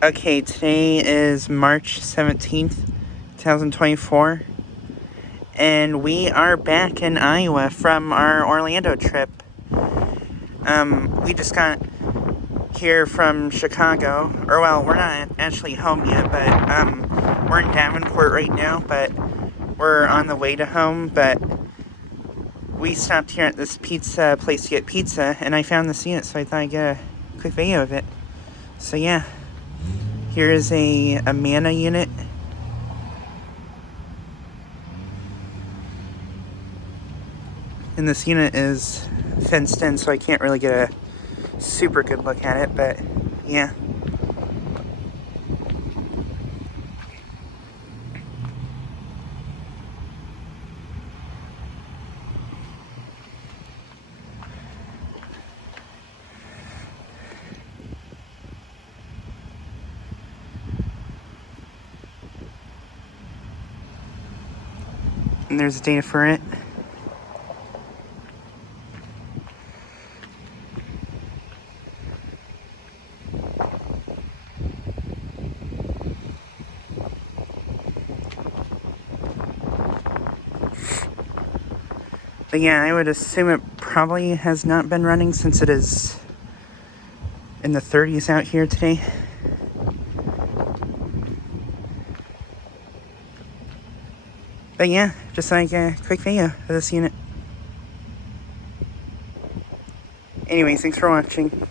Okay, today is March 17th, 2024, and we are back in Iowa from our Orlando trip. We just got here from Chicago, or well, we're not actually home yet, but, we're in Davenport right now, but we're on the way to home, but we stopped here at this pizza place to get pizza, and I found this unit, so I thought I'd get a quick video of it. So yeah. Here is a Amana unit. And this unit is fenced in, so I can't really get a super good look at it, but yeah. And there's data for it. But yeah, I would assume it probably has not been running since it is in the 30s out here today. But yeah, just like a quick video of this unit. Anyways, thanks for watching.